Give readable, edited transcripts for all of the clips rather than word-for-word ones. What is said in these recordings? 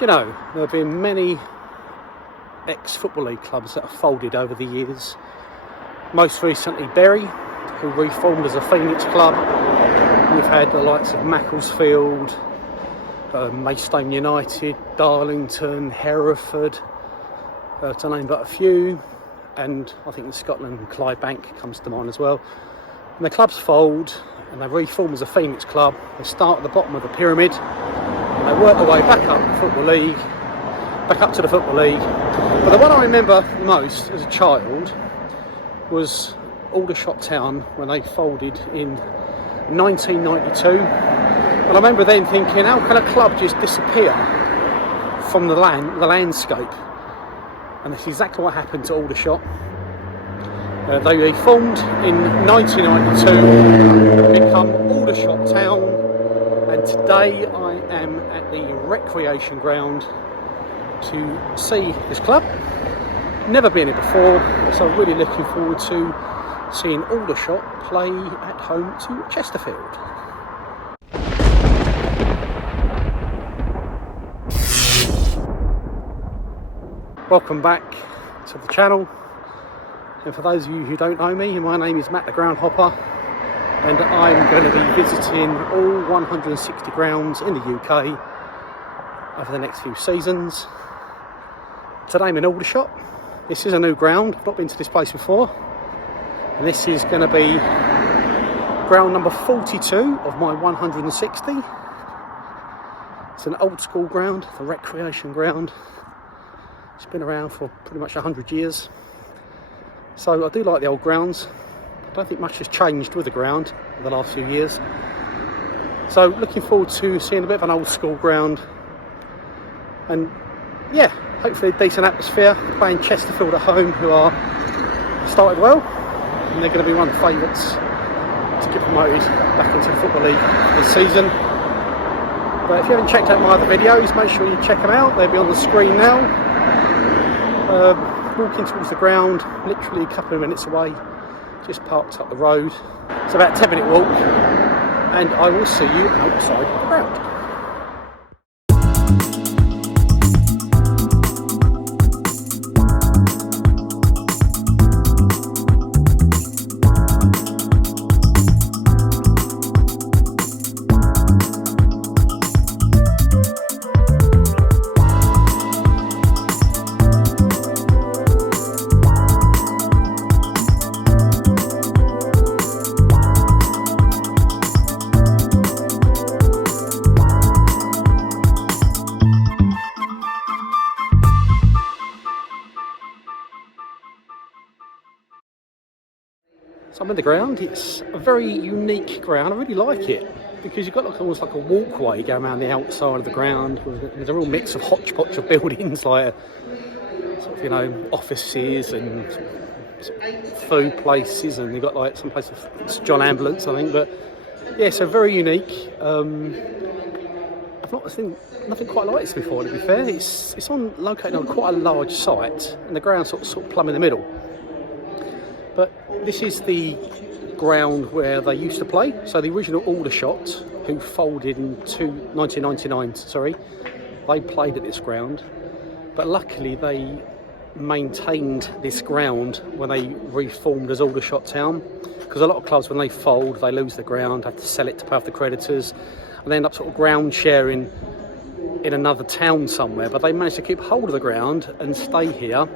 you know, there have been many ex-Football League clubs that have folded over the years. Most recently Bury, who reformed as a Phoenix club. We've had the likes of Macclesfield, Maidstone United, Darlington, Hereford, to name but a few. And I think in Scotland, Clydebank comes to mind as well. And the clubs fold and they reform as a Phoenix club. They start at the bottom of the pyramid and they work their way back up the Football League, back up to the Football League. But the one I remember most as a child was Aldershot Town when they folded in 1992. And I remember then thinking, how can a club just disappear from the landscape? And that's exactly what happened to Aldershot. They reformed in 1992, become Aldershot Town, and today I am at the recreation ground to see this club. Never been here before, so I'm really looking forward to seeing Aldershot play at home to Chesterfield. Welcome back to the channel, and for those of you who don't know me, my name is Matt the Groundhopper, and I'm going to be visiting all 160 grounds in the UK over the next few seasons. Today I'm in Aldershot. This is a new ground, I've not been to this place before, and this is going to be ground number 42 of my 160. It's an old school ground, the recreation ground. It's been around for pretty much 100 years. So I do like the old grounds. I don't think much has changed with the ground in the last few years. So looking forward to seeing a bit of an old school ground. And yeah, hopefully a decent atmosphere. Playing Chesterfield at home, who are started well. And they're going to be one of the favourites to get promoted back into the Football League this season. But if you haven't checked out my other videos, make sure you check them out. They'll be on the screen now. Walking towards the ground, literally a couple of minutes away, just parked up the road. It's about a 10-minute walk, and I will see you outside the ground. So I'm in the ground. It's a very unique ground. I really like it because you've got almost like a walkway going around the outside of the ground. There's a real mix of hodgepodge of buildings, like sort of, you know, offices and sort of food places, and you've got like some place of John Ambulance, I think. But yeah, so very unique. I've not seen nothing quite like this before, to be fair. It's located on quite a large site, and the ground sort of plumb in the middle. But this is the ground where they used to play. So the original Aldershot, who folded in 1999, they played at this ground. But luckily they maintained this ground when they reformed as Aldershot Town. Because a lot of clubs, when they fold, they lose the ground, have to sell it to pay off the creditors, and they end up sort of ground sharing in another town somewhere. But they managed to keep hold of the ground and stay here.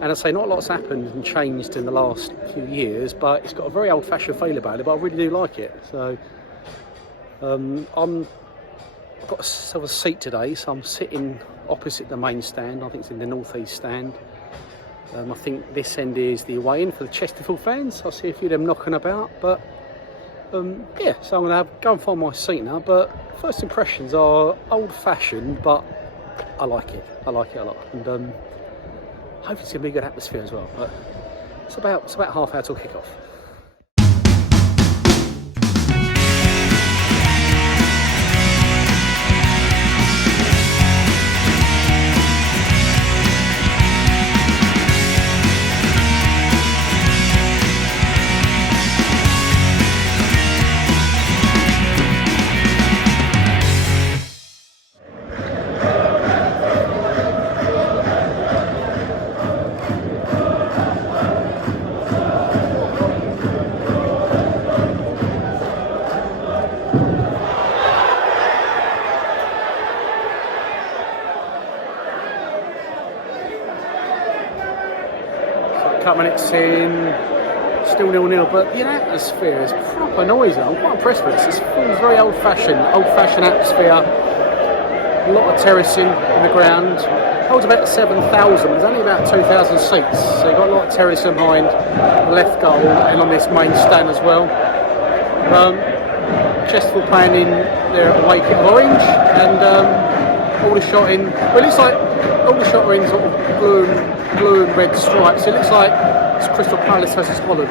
And I say, not a lot's happened and changed in the last few years, but it's got a very old-fashioned feel about it, but I really do like it. So I've got a seat today, so I'm sitting opposite the main stand. I think it's in the northeast stand. I think this end is the away end for the Chesterfield fans. I'll see a few of them knocking about, but yeah, so I'm going to go and find my seat now. But first impressions are old-fashioned, but I like it. I like it a lot. And hopefully it's going to be a good atmosphere as well. But it's about half hour till kick-off. couple of minutes in, still 0-0, but the atmosphere is proper noisy. I'm quite impressed with this. It feels very old-fashioned atmosphere. A lot of terracing in the ground. Holds about 7,000. There's only about 2,000 seats, so you've got a lot of terracing behind the left goal and on this main stand as well. Chesterfield playing in their away kit of orange, and Aldershot in. Well, it looks like Aldershot are in sort of blue and red stripes. It looks like it's Crystal Palace versus Holland.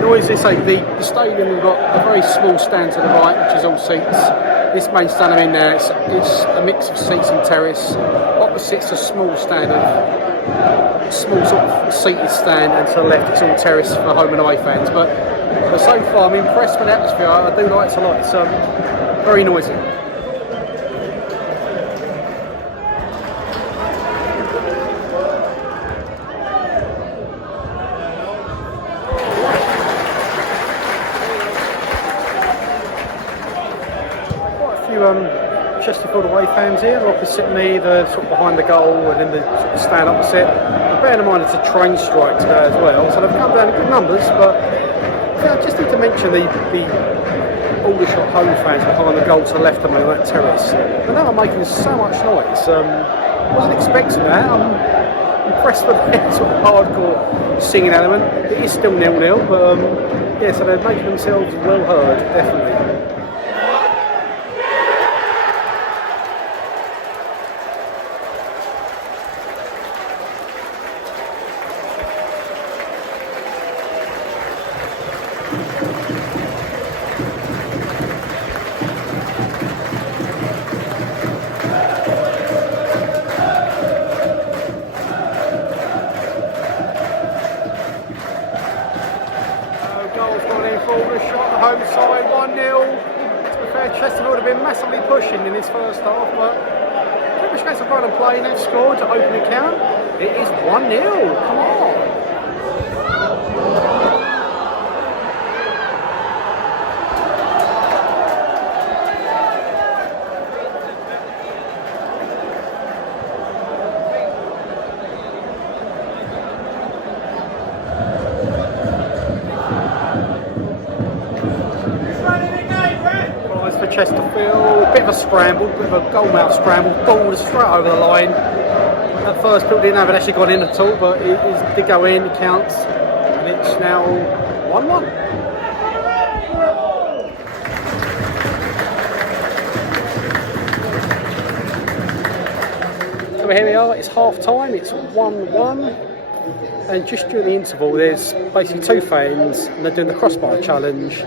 Noise, they say the stadium, we've got a very small stand to the right, which is all seats. This main stand I'm in there, it's a mix of seats and terrace. Opposite's a small stand small sort of seated stand, and to the left it's all terrace for home and away fans. But so far I'm impressed with the atmosphere. I do like it a lot. It's very noisy. Chesterfield away fans here. They're opposite me, the sort of behind the goal, and then the sort of stand opposite. And bearing in mind it's a train strike today as well, so they've come down in good numbers. But I just need to mention the Aldershot home fans behind the goal to the left of me on that terrace. I know I'm making so much noise. Wasn't expecting that. I'm impressed with the sort of hardcore singing element. It is still 0-0, but yeah, so they're making themselves well heard, definitely. Aldershot, the home side, 1-0. To be fair, Chesterfield have been massively pushing in this first half, but pretty much of run and play, and they've scored to open the count. It is 1-0, come on. Chesterfield, bit of a scramble, bit of a goalmouth scramble, ball was straight over the line. At first people didn't have it actually gone in at all, but it did go in, it counts, and it's now 1-1. So here we are, it's half time, it's 1-1. And just during the interval there's basically two fans and they're doing the crossbar challenge.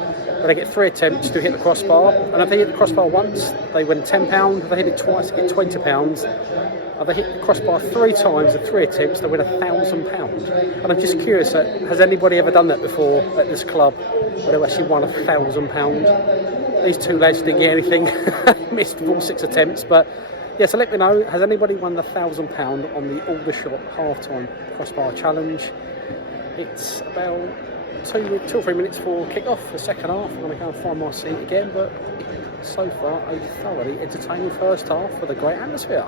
They get 3 attempts to hit the crossbar, and if they hit the crossbar once, they win £10. If they hit it twice, they get £20. If they hit the crossbar 3 times in 3 attempts, they win £1,000. And I'm just curious, has anybody ever done that before at this club, where they've actually won £1,000? These two lads didn't get anything, missed all 6 attempts, but yeah, so let me know, has anybody won the £1,000 on the Aldershot half-time crossbar challenge? It's about 2 or 3 minutes for kick-off the second half. I'm going to go and find my seat again, but so far a thoroughly entertaining first half with a great atmosphere.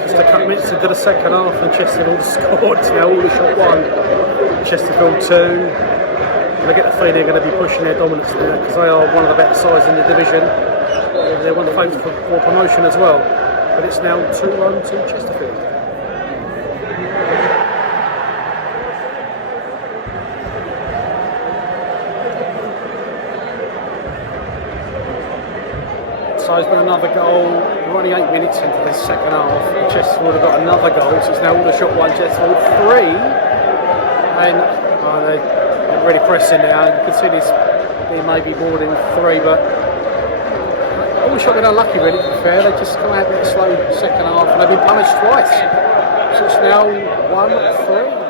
Just a couple minutes into the second half and Chesterfield scored. Now Aldershot 1, Chesterfield 2. And I get the feeling they're going to be pushing their dominance now because they are one of the better sides in the division. They're one of the favourites for promotion as well. But it's now 2-1 to Chesterfield. So there's been another goal. We're only 8 minutes into this second half. And Chesterfield have got another goal, so it's now Aldershot 1, Chesterfield 3. And they're really pressing now. You can see this being maybe more than 3, but Aldershot been unlucky really, to be fair. They just come out with a slow second half and they've been punished twice. So it's now 1-3.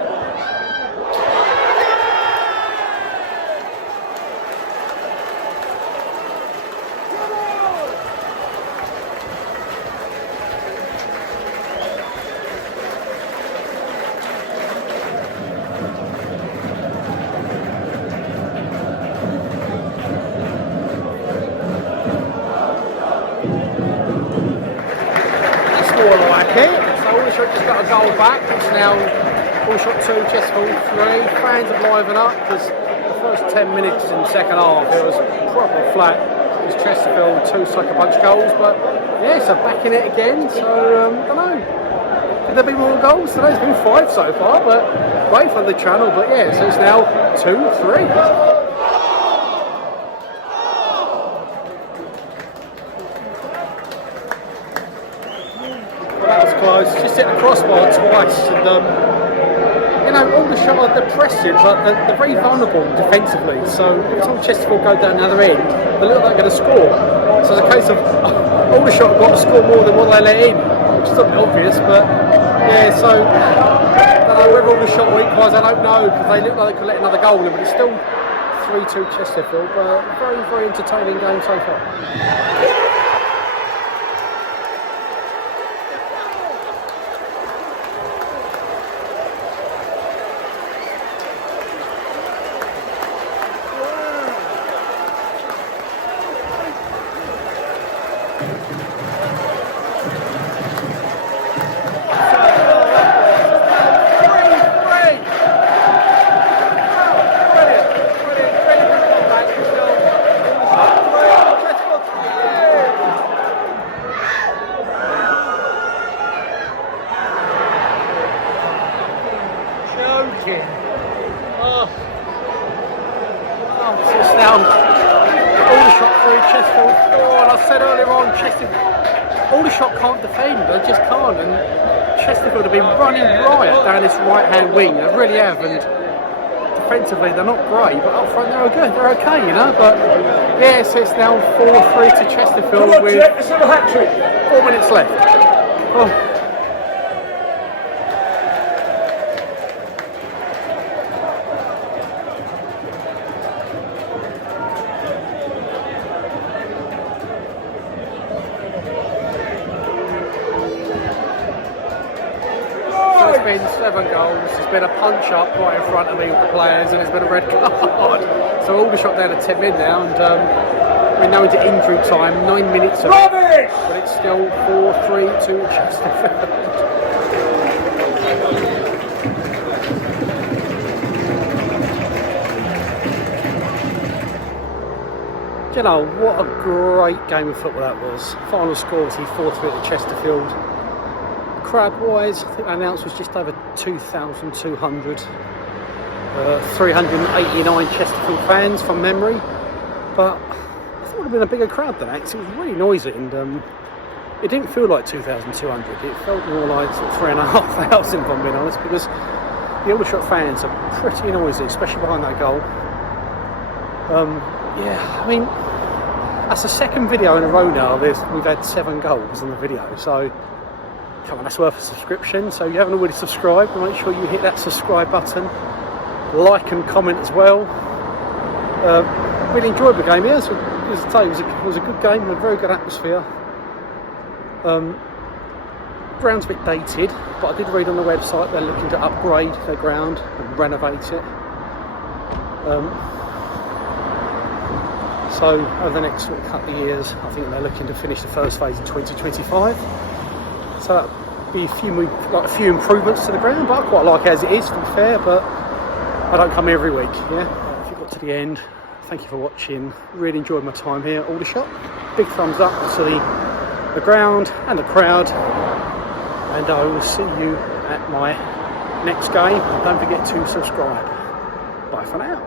So Aldershot just got a goal back. It's now Aldershot 2, Chesterfield 3. Fans have livened up because the first 10 minutes in the second half it was proper flat. It was Chesterfield 2 sucker punch goals, but yeah, so back in it again. So I don't know. Could there be more goals? Today's been 5 so far, but great for the channel. But yeah, so it's now 2-3. Close, just hit the crossbar twice, and you know, Aldershot are depressive, but they're very vulnerable defensively. So every time Chesterfield go down the other end, they look like they're going to score. So it's a case of Aldershot have got to score more than what they let in, which is a bit obvious. But yeah, so I don't know whether Aldershot will equalise. I don't know because they look like they could let another goal in, but it's still 3-2 Chesterfield. But very, very entertaining game so far. So it's now Aldershot 3, Chesterfield 4, and I said earlier on, Aldershot can't defend, they just can't, and Chesterfield have been running riot down this right-hand wing, they really have, and defensively they're not great, but up front they're good, they're okay, you know, but yeah, so it's now 4-3 to Chesterfield with 4 minutes left. Oh. It's been 7 goals, there's been a punch up right in front of me with the players, and there's been a red card. So Aldershot down to 10 men now, and we're now into injury time, 9 minutes of it, but it's still 4-3 to Chesterfield. You know, what a great game of football that was. Final score was 4-3 to Chesterfield. Crowd-wise, I think the announced was just over 2,200. 389 Chesterfield fans from memory. But I thought it would have been a bigger crowd than that, because it was really noisy, and it didn't feel like 2,200. It felt more like sort of 3,500, if I'm being honest, because the Aldershot fans are pretty noisy, especially behind that goal. Yeah, I mean, that's the second video in a row now. We've had 7 goals on the video, so come on, that's worth a subscription. So you haven't already subscribed, make sure you hit that subscribe button, like and comment as well. Really enjoyed the game here. So, as I say, it was a good game, a very good atmosphere. Ground's a bit dated, but I did read on the website they're looking to upgrade their ground and renovate it. So over the next sort of couple of years, I think they're looking to finish the first phase in 2025. So that'll be a few improvements to the ground, but I quite like it as it is, to be fair, but I don't come every week, yeah. If you got to the end, thank you for watching. Really enjoyed my time here at Aldershot. Big thumbs up to the ground and the crowd, and I will see you at my next game. Don't forget to subscribe. Bye for now.